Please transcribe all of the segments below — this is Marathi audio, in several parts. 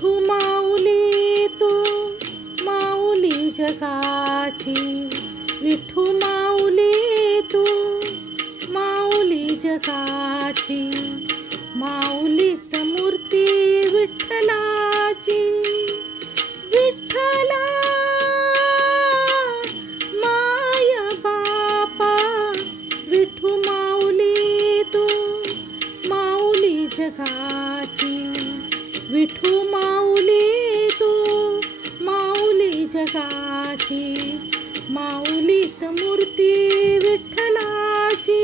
विठू माऊली तू माऊली जगाची, विठू माऊली तू माऊली जगाची, माऊलीत मूर्ती विठ्ठलाची, विठ्ठला माय बापा, विठू माऊली तू माऊली जगाची, विठू माऊली तू माऊली जगाची, माऊलीत मूर्ती विठ्ठलाची.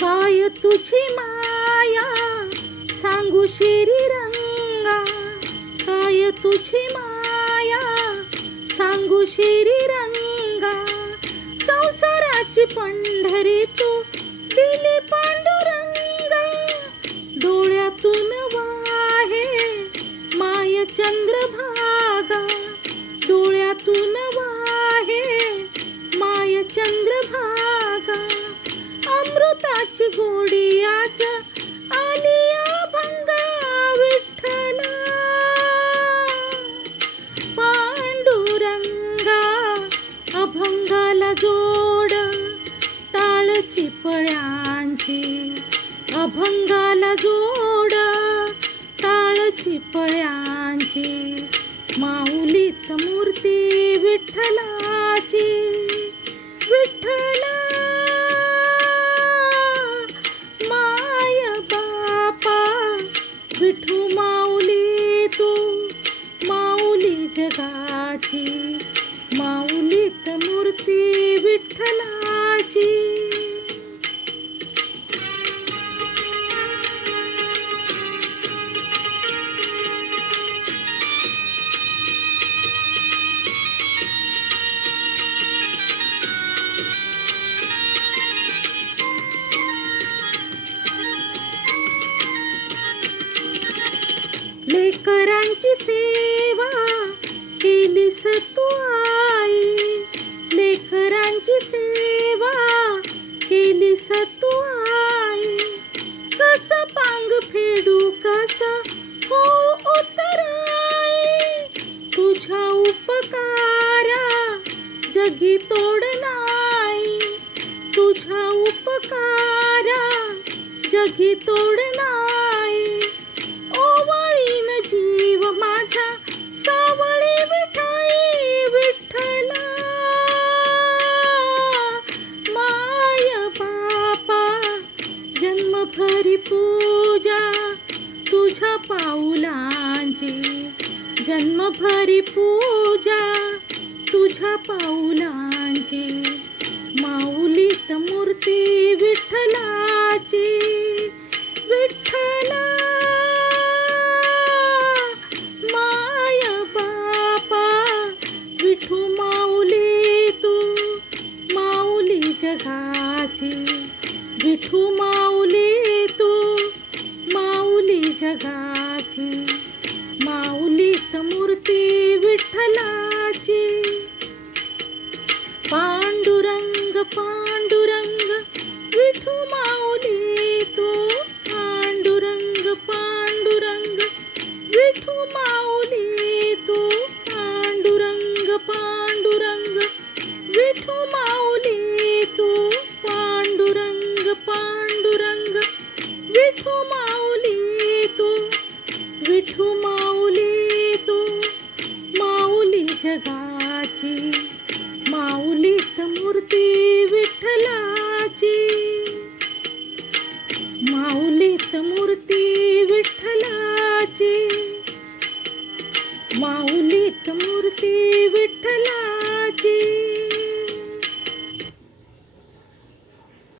काय तुझी माया सांगू श्रीरंगा, काय तुझी माया सांगू श्रीरंगा, संसाराची पंढरी तू दिली पांडुरंगा, डोळ्यातून वाहे माय चंद्रभागा, डोळ्यातून वाहे माय चंद्रभागा, अमृताची गोडी आज आली अभंगा, विठ्ठला पांडुरंगा, अभंगाला जोड टाळची पळ्यांची, अभंगाला जोड टाळची पळ्यांची, माऊलीत मूर्ती विठ्ठलाची, विठ्ठला विठू माऊली तू माऊली जगाची, माऊलीत मूर्ती विठ्ठलाची. लेकरांची सेवा केलीस तू आई, लेकरांची सेवा केलीस तू आई, कस पांग फेडू कस हो उतराई, तुझ्या उपकारा जगी तोड नाही, तुझ्या उपकारा जगी तोड नाही, ओवाळीन जीव माझा सावळी विठाई, विठ्ठला माय बापा, जन्मभरी पूजा तुझ्या पाऊलांची, जन्मभरी पूजा तुझ्या पाऊलांची, माऊलीत मूर्ती विठ्ठलाची, विठ्ठला माय बापा, विठू माऊली तू माऊली जगाची, विठू माऊली तू माऊली जगाची.